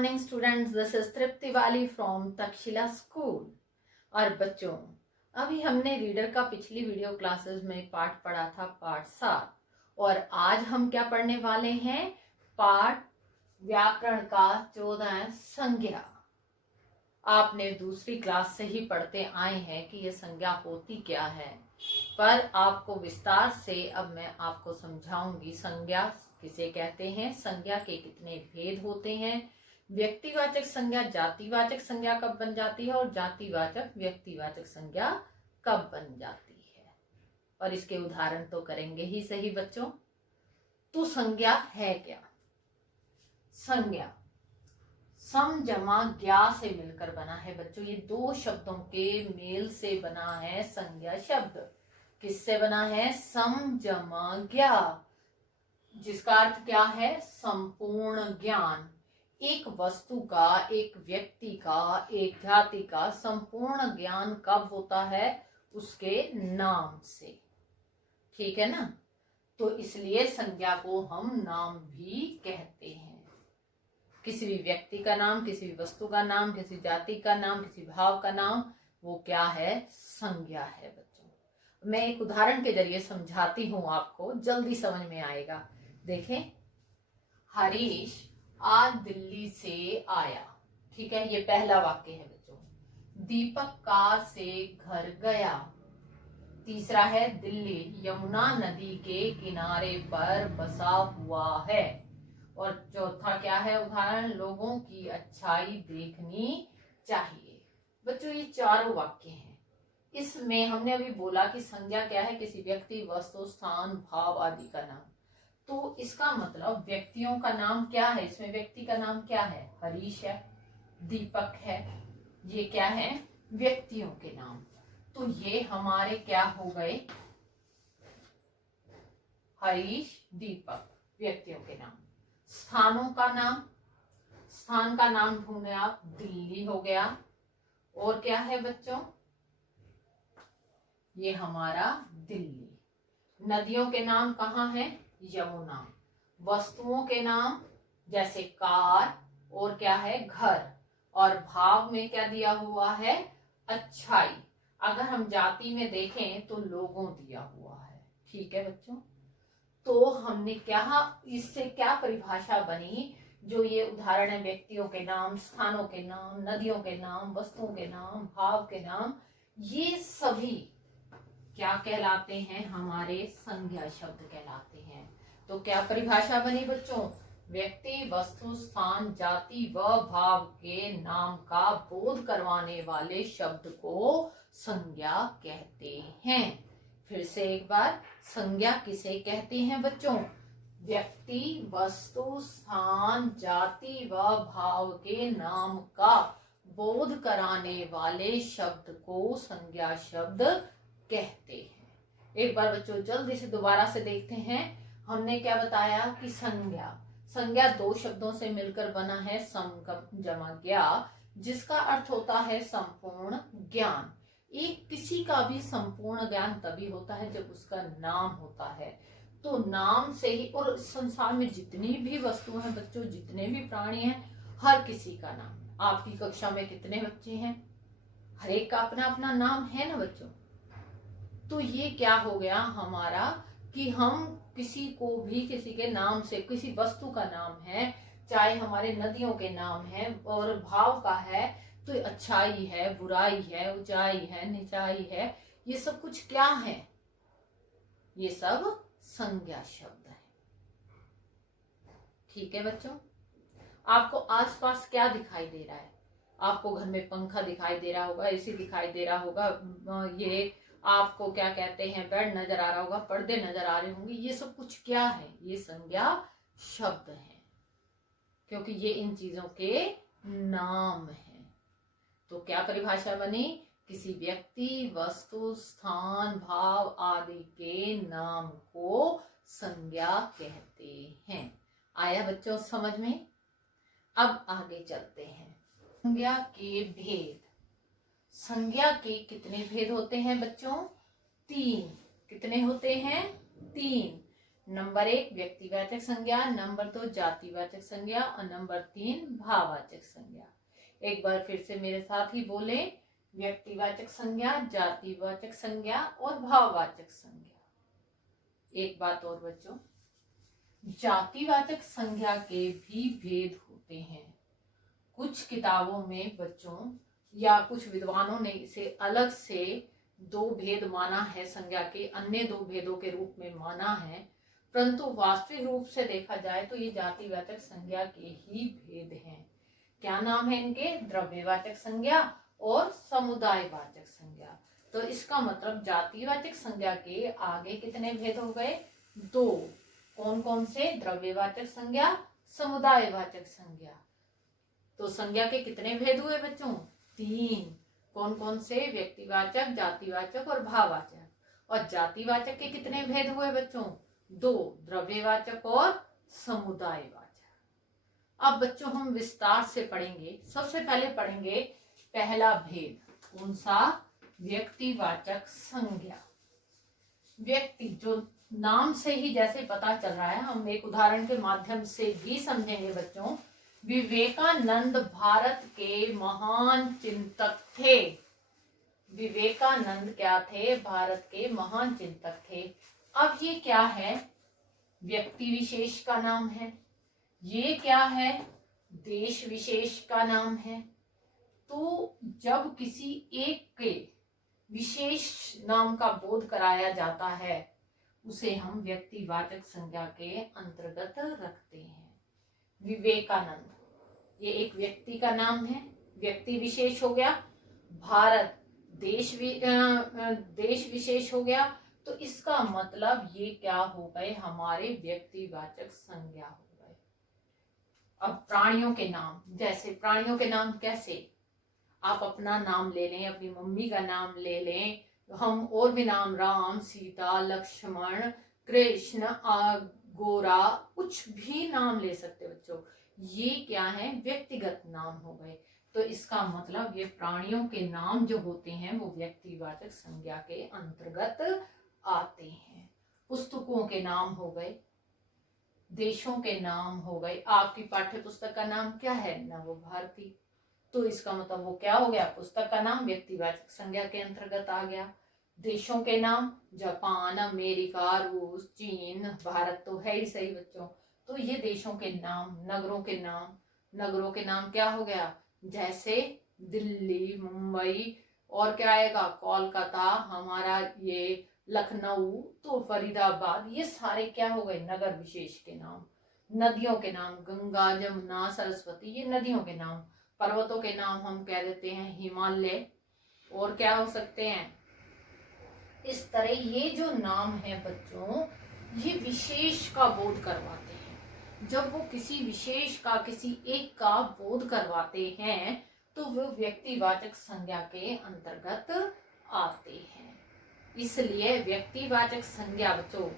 morning students, this is Tripti Wali from Takshashila school. और बच्चों, अभी हमने रीडर का पिछली वीडियो क्लासेस में पाठ पढ़ा था, पाठ 7, और आज हम क्या पढ़ने वाले हैं? पाठ व्याकरण का 14 संज्ञा। आपने दूसरी क्लास से ही पढ़ते आए हैं कि ये संज्ञा होती क्या है, पर आपको विस्तार से अब मैं आपको समझाऊंगी संज्ञा किसे कहते हैं, संज्ञा के कितने भेद होते हैं, व्यक्तिवाचक संज्ञा जातिवाचक संज्ञा कब बन जाती है और जातिवाचक व्यक्तिवाचक संज्ञा कब बन जाती है, और इसके उदाहरण तो करेंगे ही सही बच्चों। तो संज्ञा है क्या? संज्ञा सम जमा ज्ञा से मिलकर बना है बच्चों। ये दो शब्दों के मेल से बना है संज्ञा शब्द। किससे बना है? सम जमा ज्ञा, जिसका अर्थ क्या है? संपूर्ण ज्ञान। एक वस्तु का, एक व्यक्ति का, एक जाति का संपूर्ण ज्ञान कब होता है? उसके नाम से। ठीक है ना? तो इसलिए संज्ञा को हम नाम भी कहते हैं। किसी भी व्यक्ति का नाम, किसी भी वस्तु का नाम, किसी जाति का नाम, किसी भाव का नाम, वो क्या है? संज्ञा है बच्चों। मैं एक उदाहरण के जरिए समझाती हूं, आपको जल्दी समझ में आएगा। देखें, हरीश आज दिल्ली से आया। ठीक है, ये पहला वाक्य है बच्चों। दीपक कार से घर गया। तीसरा है, दिल्ली यमुना नदी के किनारे पर बसा हुआ है। और चौथा क्या है उदाहरण? लोगों की अच्छाई देखनी चाहिए। बच्चों, ये चारों वाक्य हैं। इसमें हमने अभी बोला कि संज्ञा क्या है? किसी व्यक्ति, वस्तु, स्थान, भाव आदि का नाम। तो इसका मतलब व्यक्तियों का नाम क्या है? इसमें व्यक्ति का नाम क्या है? हरीश है, दीपक है, ये क्या है? व्यक्तियों के नाम। तो ये हमारे क्या हो गए? हरीश, दीपक, व्यक्तियों के नाम। स्थानों का नाम, स्थान का नाम ढूंढे आप, दिल्ली हो गया। और क्या है बच्चों? ये हमारा दिल्ली। नदियों के नाम कहाँ है? यमुना। वस्तुओं के नाम जैसे कार, और क्या है? घर। और भाव में क्या दिया हुआ है? अच्छाई। अगर हम जाति में देखें तो लोगों दिया हुआ है। ठीक है बच्चों, तो हमने क्या, इससे क्या परिभाषा बनी? जो ये उदाहरण है, व्यक्तियों के नाम, स्थानों के नाम, नदियों के नाम, वस्तुओं के नाम, भाव के नाम, ये सभी क्या कहलाते हैं? हमारे संज्ञा शब्द कहलाते हैं। तो क्या परिभाषा बनी बच्चों? व्यक्ति, वस्तु, स्थान, जाति व भाव के नाम का बोध करवाने वाले शब्द को संज्ञा कहते हैं। फिर से एक बार, संज्ञा किसे कहते हैं बच्चों? व्यक्ति, वस्तु, स्थान, जाति व भाव के नाम का बोध कराने वाले शब्द को संज्ञा शब्द कहते हैं। एक बार बच्चों जल्दी से दोबारा से देखते हैं। हमने क्या बताया कि संज्ञा दो शब्दों से मिलकर बना है, सम जमा ज्ञा, जिसका अर्थ होता है संपूर्ण ज्ञान। एक किसी का भी संपूर्ण ज्ञान तभी होता है जब उसका नाम होता है। तो नाम से ही, और संसार में जितनी भी वस्तुएं हैं बच्चों, जितने भी प्राणी हैं, हर किसी का नाम है। आपकी कक्षा में कितने बच्चे हैं? हर एक का अपना अपना नाम है ना बच्चों। तो ये क्या हो गया हमारा कि हम किसी को भी किसी के नाम से, किसी वस्तु का नाम है, चाहे हमारे नदियों के नाम है और भाव का है, तो अच्छाई है, बुराई है, ऊंचाई है, निचाई है, ये सब कुछ क्या है? ये सब संज्ञा शब्द है। ठीक है बच्चों, आपको आसपास क्या दिखाई दे रहा है? आपको घर में पंखा दिखाई दे रहा होगा, एसी दिखाई दे रहा होगा, ये आपको क्या कहते हैं, बेड नजर आ रहा होगा, पर्दे नजर आ रहे होंगे। ये सब कुछ क्या है? ये संज्ञा शब्द है, क्योंकि ये इन चीजों के नाम है। तो क्या परिभाषा बनी? किसी व्यक्ति, वस्तु, स्थान, भाव आदि के नाम को संज्ञा कहते हैं। आया बच्चों समझ में? अब आगे चलते हैं। संज्ञा के भेद। संज्ञा के कितने भेद होते हैं बच्चों? 3। कितने होते हैं? 3। नंबर 1 व्यक्तिवाचक संज्ञा, नंबर 2 जातिवाचक संज्ञा और नंबर 3 भाववाचक संज्ञा। एक बार फिर से मेरे साथ ही बोले, व्यक्तिवाचक संज्ञा, जातिवाचक संज्ञा और भाववाचक संज्ञा। एक बात और बच्चों, जातिवाचक संज्ञा के भी भेद होते हैं। कुछ किताबों में बच्चों या कुछ विद्वानों ने इसे अलग से 2 भेद माना है, संज्ञा के अन्य 2 भेदों के रूप में माना है, परंतु वास्तविक रूप से देखा जाए तो ये जातिवाचक संज्ञा के ही भेद हैं। क्या नाम है इनके? द्रव्यवाचक संज्ञा और समुदायवाचक संज्ञा। तो इसका मतलब जातिवाचक संज्ञा के आगे कितने भेद हो गए? 2। कौन कौन से? द्रव्यवाचक संज्ञा, समुदायवाचक संज्ञा। तो संज्ञा के कितने भेद हुए बच्चों? 3। कौन कौन से? व्यक्तिवाचक, जातिवाचक और भाववाचक। और जातिवाचक के कितने भेद हुए बच्चों? 2। द्रव्यवाचक और समुदायवाचक। अब बच्चों हम विस्तार से पढ़ेंगे। सबसे पहले पढ़ेंगे पहला भेद। कौन सा? व्यक्तिवाचक संज्ञा। व्यक्ति, जो नाम से ही जैसे पता चल रहा है, हम एक उदाहरण के माध्यम से भी समझेंगे बच्चों। विवेकानंद भारत के महान चिंतक थे। विवेकानंद क्या थे? भारत के महान चिंतक थे। अब ये क्या है? व्यक्ति विशेष का नाम है। ये क्या है? देश विशेष का नाम है। तो जब किसी एक के विशेष नाम का बोध कराया जाता है, उसे हम व्यक्तिवाचक संज्ञा के अंतर्गत रखते हैं। विवेकानंद, ये एक व्यक्ति का नाम है, व्यक्ति विशेष हो गया। भारत, देश विशेष हो गया। तो इसका मतलब ये क्या हो गए? हमारे व्यक्तिवाचक संज्ञा हो गए। अब प्राणियों के नाम, जैसे प्राणियों के नाम कैसे? आप अपना नाम ले लें, अपनी मम्मी का नाम ले लें, हम और भी नाम, राम, सीता, लक्ष्मण, कृष्ण, गोरा, कुछ भी नाम ले सकते बच्चों। ये क्या है? व्यक्तिगत नाम हो गए। तो इसका मतलब ये प्राणियों के नाम जो होते हैं वो व्यक्तिवाचक संज्ञा के अंतर्गत आते हैं। पुस्तकों के नाम हो गए, देशों के नाम हो गए। आपकी पाठ्य पुस्तक का नाम क्या है? नवभारती। तो इसका मतलब वो क्या हो गया? पुस्तक का नाम व्यक्तिवाचक संज्ञा के अंतर्गत आ गया। देशों के नाम, जापान, अमेरिका, रूस, चीन, भारत तो है ही सही बच्चों। तो ये देशों के नाम। नगरों के नाम, नगरों के नाम क्या हो गया? जैसे दिल्ली, मुंबई, और क्या आएगा? कोलकाता, हमारा ये लखनऊ, तो फरीदाबाद, ये सारे क्या हो गए? नगर विशेष के नाम। नदियों के नाम, गंगा, जमुना, सरस्वती, ये नदियों के नाम। पर्वतों के नाम हम कह देते हैं हिमालय, और क्या हो सकते हैं? इस तरह ये जो नाम है बच्चों, ये विशेष का बोध करवाते हैं। जब वो किसी विशेष का, किसी एक का बोध करवाते हैं, तो वो व्यक्तिवाचक संज्ञा के अंतर्गत आते हैं। इसलिए व्यक्तिवाचक संज्ञा बच्चों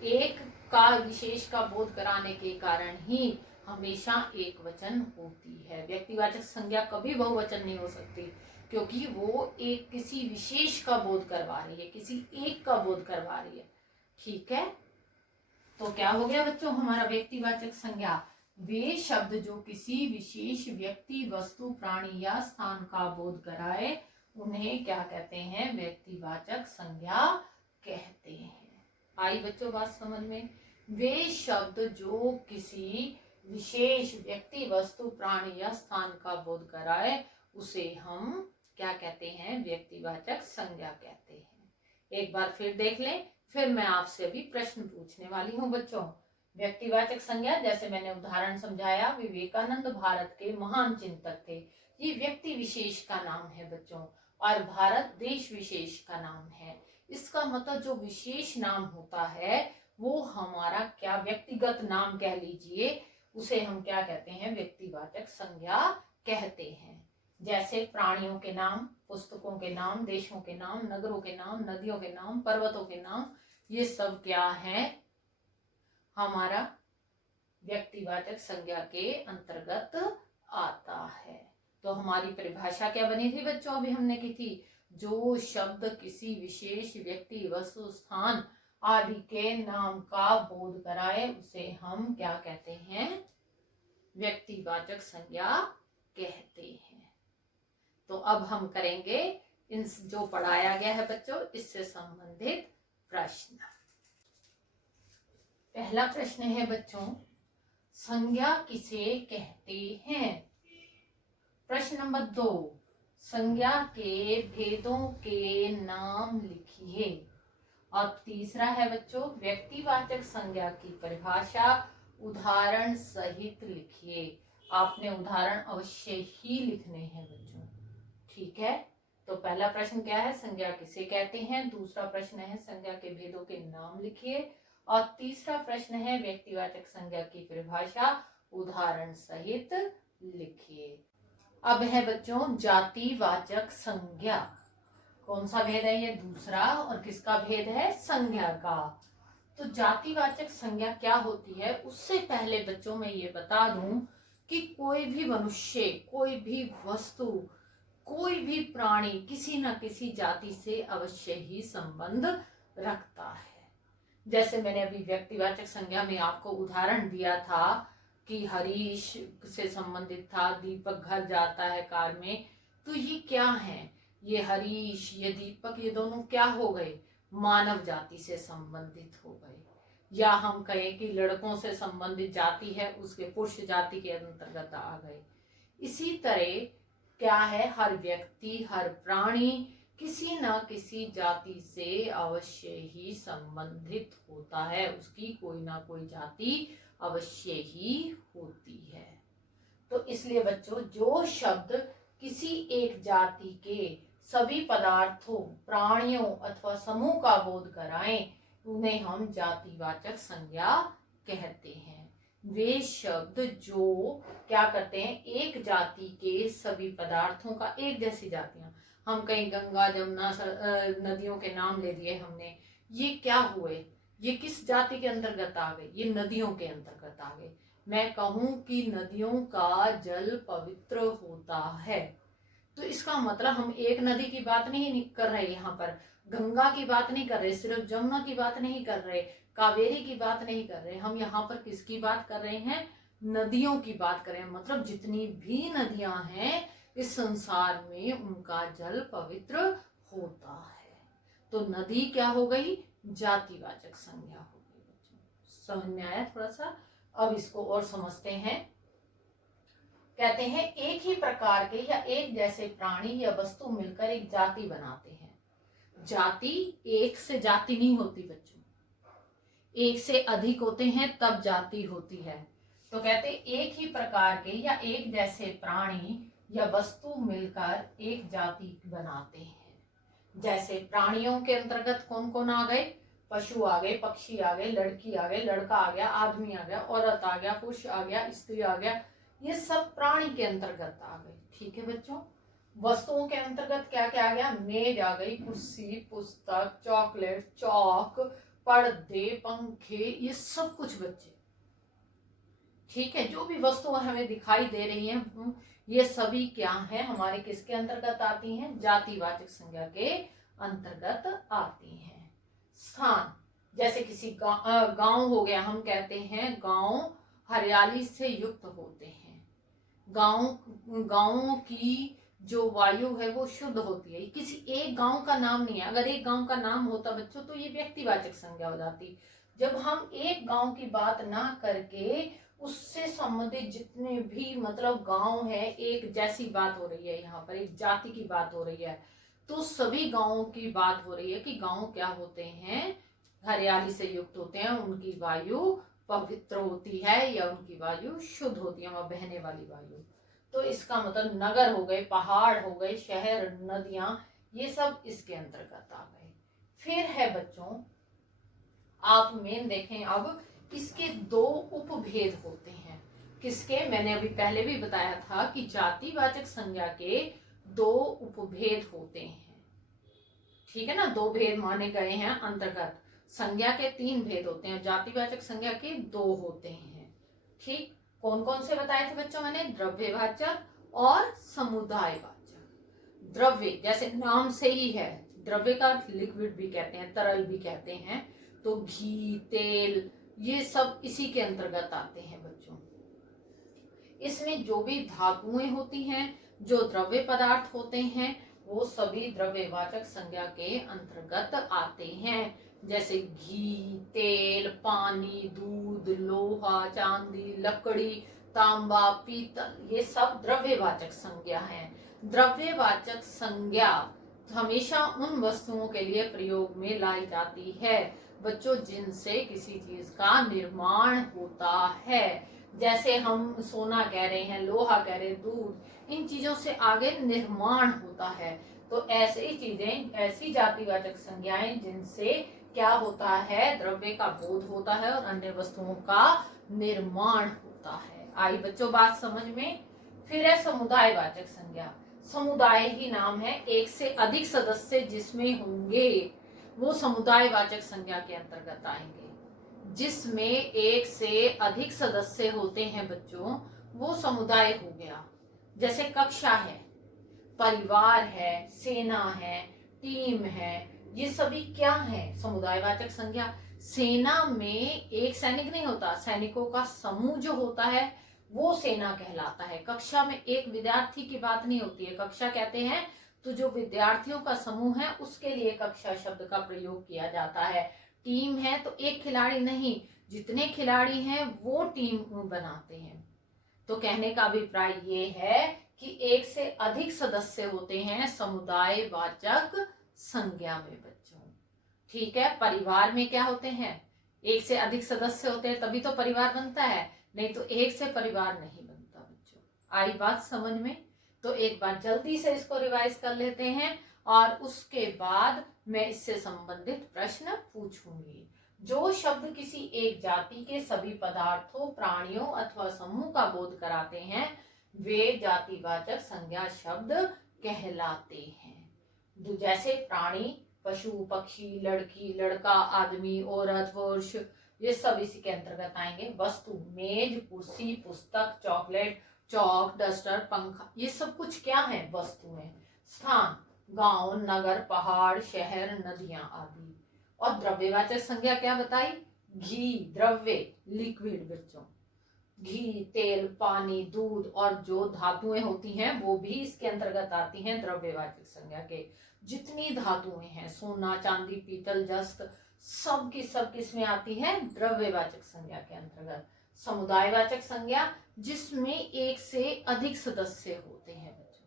एक का, विशेष का बोध कराने के कारण ही हमेशा एक वचन होती है। व्यक्तिवाचक संज्ञा कभी बहुवचन नहीं हो सकती, क्योंकि वो एक किसी विशेष का बोध करवा रही है, किसी एक का बोध करवा रही है। ठीक है, तो क्या हो गया बच्चों हमारा व्यक्तिवाचक संज्ञा? वे शब्द जो किसी विशेष व्यक्ति, वस्तु, प्राणी या स्थान का बोध कराए, उन्हें क्या कहते हैं? व्यक्तिवाचक संज्ञा कहते हैं। आई बच्चों बात समझ में? वे शब्द जो किसी विशेष व्यक्ति, वस्तु, प्राणी या स्थान का बोध कराए, उसे हम क्या कहते हैं? व्यक्तिवाचक संज्ञा कहते हैं। एक बार फिर देख लें, फिर मैं आपसे अभी प्रश्न पूछने वाली हूँ बच्चों। व्यक्तिवाचक संज्ञा, जैसे मैंने उदाहरण समझाया, विवेकानंद भारत के महान चिंतक थे। ये व्यक्ति विशेष का नाम है बच्चों, और भारत देश विशेष का नाम है। इसका मतलब जो विशेष नाम होता है वो हमारा क्या? व्यक्तिगत नाम कह लीजिए, उसे हम क्या कहते हैं? व्यक्तिवाचक संज्ञा कहते हैं। जैसे प्राणियों के नाम, पुस्तकों के नाम, देशों के नाम, नगरों के नाम, नदियों के नाम, पर्वतों के नाम, ये सब क्या है? हमारा व्यक्तिवाचक संज्ञा के अंतर्गत आता है। तो हमारी परिभाषा क्या बनी थी बच्चों? अभी हमने की थी, जो शब्द किसी विशेष व्यक्ति, वस्तु, स्थान आदि के नाम का बोध कराए उसे हम क्या कहते हैं? व्यक्तिवाचक संज्ञा कहते हैं। तो अब हम करेंगे इन जो पढ़ाया गया है बच्चों इससे संबंधित प्रश्न। पहला प्रश्न है बच्चों, संज्ञा किसे कहते हैं? प्रश्न नंबर 2, संज्ञा के भेदों के नाम लिखिए। और तीसरा है बच्चों, व्यक्तिवाचक संज्ञा की परिभाषा उदाहरण सहित लिखिए। आपने उदाहरण अवश्य ही लिखने हैं बच्चों, ठीक है। तो पहला प्रश्न क्या है, संज्ञा किसे कहते हैं। दूसरा प्रश्न है संज्ञा के भेदों के नाम लिखिए। और तीसरा प्रश्न है व्यक्तिवाचक संज्ञा की परिभाषा उदाहरण सहित लिखिए। अब है बच्चों जातिवाचक संज्ञा। कौन सा भेद है ये? दूसरा। और किसका भेद है? संज्ञा का। तो जातिवाचक संज्ञा क्या होती है उससे पहले बच्चों मैं ये बता दूं कि कोई भी मनुष्य, कोई भी वस्तु, कोई भी प्राणी किसी न किसी जाति से अवश्य ही संबंध रखता है। जैसे मैंने अभी व्यक्तिवाचक संज्ञा में आपको उदाहरण दिया था कि हरीश से संबंधित था, दीपक घर जाता है कार में। तो ये क्या है? ये हरीश, ये दीपक, ये दोनों क्या हो गए? मानव जाति से संबंधित हो गए। या हम कहें कि लड़कों से संबंधित जाति है, उसके पुरुष जाति के अंतर्गत आ गए। इसी तरह क्या है, हर व्यक्ति, हर प्राणी किसी न किसी जाति से अवश्य ही संबंधित होता है। उसकी कोई ना कोई जाति अवश्य ही होती है। तो इसलिए बच्चों जो शब्द किसी एक जाति के सभी पदार्थों, प्राणियों अथवा समूह का बोध कराएं उन्हें हम जातिवाचक संज्ञा कहते हैं। वे शब्द जो क्या करते हैं, एक जाति के सभी पदार्थों का, एक जैसी जातियां, हम कहीं गंगा जमुना नदियों के नाम ले लिए हमने, ये क्या हुए? ये किस जाति के अंतर्गत आ गए? ये नदियों के अंतर्गत आ गए। मैं कहूं कि नदियों का जल पवित्र होता है, तो इसका मतलब हम एक नदी की बात नहीं कर रहे, यहाँ पर गंगा की बात नहीं कर रहे, सिर्फ जमुना की बात नहीं कर रहे, कावेरी की बात नहीं कर रहे, हम यहाँ पर किसकी बात कर रहे हैं? नदियों की बात कर रहे हैं। मतलब जितनी भी नदियां हैं इस संसार में उनका जल पवित्र होता है। तो नदी क्या हो गई? जातिवाचक संज्ञा हो गई। बच्चों समझ में आया थोड़ा सा? अब इसको और समझते हैं। कहते हैं एक ही प्रकार के या एक जैसे प्राणी या वस्तु मिलकर एक जाति बनाते हैं। जाति एक से जाति नहीं होती बच्चों, एक से अधिक होते हैं तब जाति होती है। तो कहते एक ही प्रकार के या एक जैसे प्राणी या वस्तु मिलकर एक जाति बनाते हैं। जैसे प्राणियों के अंतर्गत कौन कौन आ गए? पशु आ गए, पक्षी आ गए, लड़की आ गए, लड़का आ गया, आदमी आ गया, औरत आ गया, पुरुष आ गया, स्त्री आ गया, ये सब प्राणी के अंतर्गत आ गए। ठीक है बच्चों। वस्तुओं के अंतर्गत क्या क्या आ गया? मेज आ गई, कुर्सी, पुस्तक, चॉकलेट, चौक, पर्दे, पंखे, ये सब कुछ बच्चे। ठीक है, जो भी वस्तुएं हमें दिखाई दे रही हैं ये सभी क्या है? हमारे किसके अंतर्गत आती हैं? जातिवाचक संज्ञा के अंतर्गत आती हैं। स्थान, जैसे किसी गांव हो गया, हम कहते हैं गांव हरियाली से युक्त होते हैं। गांवों की जो वायु है वो शुद्ध होती है। किसी एक गांव का नाम नहीं है। अगर एक गांव का नाम होता बच्चों तो ये व्यक्तिवाचक संज्ञा हो जाती। जब हम एक गांव की बात ना करके उससे संबंधित जितने भी मतलब गांव है, एक जैसी बात हो रही है, यहाँ पर एक जाति की बात हो रही है, तो सभी गांवों की बात हो रही है कि गांव क्या होते हैं? हरियाली से युक्त होते हैं, उनकी वायु पवित्र होती है या उनकी वायु शुद्ध होती है, वहां बहने वाली वायु। तो इसका मतलब नगर हो गए, पहाड़ हो गए, शहर, नदियां, ये सब इसके अंतर्गत आ गए। फिर है बच्चों, आप मेन देखें अब इसके दो उपभेद होते हैं। किसके? मैंने अभी पहले भी बताया था कि जातिवाचक संज्ञा के दो उपभेद होते हैं। ठीक है ना, दो भेद माने गए हैं अंतर्गत। संज्ञा के 3 भेद होते हैं, जातिवाचक संज्ञा के 2 होते हैं। ठीक, कौन कौन से बताए थे बच्चों मैंने? द्रव्यवाचक और समुदायवाचक। द्रव्य जैसे नाम से ही है, द्रव्य का लिक्विड भी कहते हैं, तरल भी कहते हैं। तो घी, तेल, ये सब इसी के अंतर्गत आते हैं बच्चों। इसमें जो भी धातुएं होती हैं, जो द्रव्य पदार्थ होते हैं, वो सभी द्रव्यवाचक संज्ञा के अंतर्गत आते हैं। जैसे घी, तेल, पानी, दूध, लोहा, चांदी, लकड़ी, तांबा, पीतल, ये सब द्रव्यवाचक संज्ञा हैं। द्रव्यवाचक संज्ञा हमेशा उन वस्तुओं के लिए प्रयोग में लाई जाती है बच्चों जिनसे किसी चीज का निर्माण होता है। जैसे हम सोना कह रहे हैं, लोहा कह रहे हैं, दूध, इन चीजों से आगे निर्माण होता है। तो ऐसे ही चीजें, ऐसी जातिवाचक संज्ञाएं जिनसे क्या होता है, द्रव्य का बोध होता है और अन्य वस्तुओं का निर्माण होता है। आई बच्चों बात समझ में। फिर है समुदायवाचक संज्ञा। समुदाय ही नाम है, एक से अधिक सदस्य जिसमें होंगे वो समुदायवाचक संज्ञा के अंतर्गत आएंगे। जिसमें एक से अधिक सदस्य होते हैं बच्चों, वो समुदाय हो गया। जैसे कक्षा है, परिवार है, सेना है, टीम है, ये सभी क्या है, समुदायवाचक संज्ञा। सेना में एक सैनिक नहीं होता, सैनिकों का समूह जो होता है वो सेना कहलाता है। कक्षा में एक विद्यार्थी की बात नहीं होती है, कक्षा कहते हैं तो जो विद्यार्थियों का समूह है उसके लिए कक्षा शब्द का प्रयोग किया जाता है। टीम है तो एक खिलाड़ी नहीं, जितने खिलाड़ी हैं वो टीम बनाते हैं। तो कहने का अभिप्राय ये है कि एक से अधिक सदस्य होते हैं समुदायवाचक संज्ञा में बच्चों। ठीक है, परिवार में क्या होते हैं, एक से अधिक सदस्य होते हैं तभी तो परिवार बनता है, नहीं तो एक से परिवार नहीं बनता बच्चों। आई बात समझ में। तो एक बार जल्दी से इसको रिवाइज कर लेते हैं और उसके बाद मैं इससे संबंधित प्रश्न पूछूंगी। जो शब्द किसी एक जाति के सभी पदार्थों, प्राणियों अथवा समूह का बोध कराते हैं वे जातिवाचक संज्ञा शब्द कहलाते हैं। जैसे प्राणी, पशु, पक्षी, लड़की, लड़का, आदमी, औरत, पुरुष, ये सब इसी के अंतर्गत आएंगे। वस्तु, मेज, कुर्सी, पुस्तक, चॉकलेट, चौक, डस्टर, पंखा, ये सब कुछ क्या है, वस्तुएं। स्थान, गांव, नगर, पहाड़, शहर, नदियां आदि। और द्रव्यवाचक संज्ञा क्या बताई, घी, द्रव्य, लिक्विड बच्चों। घी, तेल, पानी, दूध, और जो धातुएं होती हैं वो भी इसके अंतर्गत आती हैं द्रव्यवाचक संज्ञा के। जितनी धातुएं हैं, सोना, चांदी, पीतल, जस्त, सब की सब किसमें आती है, द्रव्यवाचक संज्ञा के अंतर्गत। समुदायवाचक संज्ञा जिसमें एक से अधिक सदस्य होते हैं बच्चों।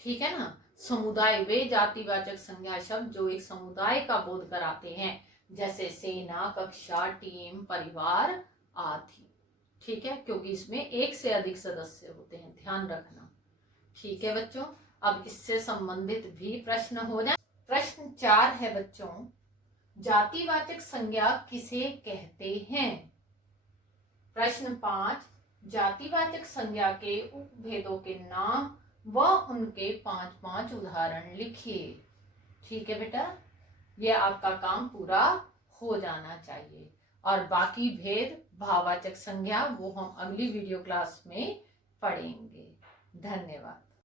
ठीक है ना। समुदाय वे जातिवाचक संज्ञा शब्द जो एक समुदाय का बोध कराते हैं, जैसे सेना, कक्षा, टीम, परिवार आदि। ठीक है, क्योंकि इसमें एक से अधिक सदस्य होते हैं, ध्यान रखना। ठीक है बच्चों, अब इससे संबंधित भी प्रश्न हो जाए। प्रश्न 4 है बच्चों, जातिवाचक संज्ञा किसे कहते हैं। प्रश्न 5, जातिवाचक संज्ञा के उपभेदों के नाम व उनके 5 उदाहरण लिखिए। ठीक है बेटा, ये आपका काम पूरा हो जाना चाहिए। और बाकी भेद, भाववाचक संज्ञा, वो हम अगली वीडियो क्लास में पढ़ेंगे। धन्यवाद।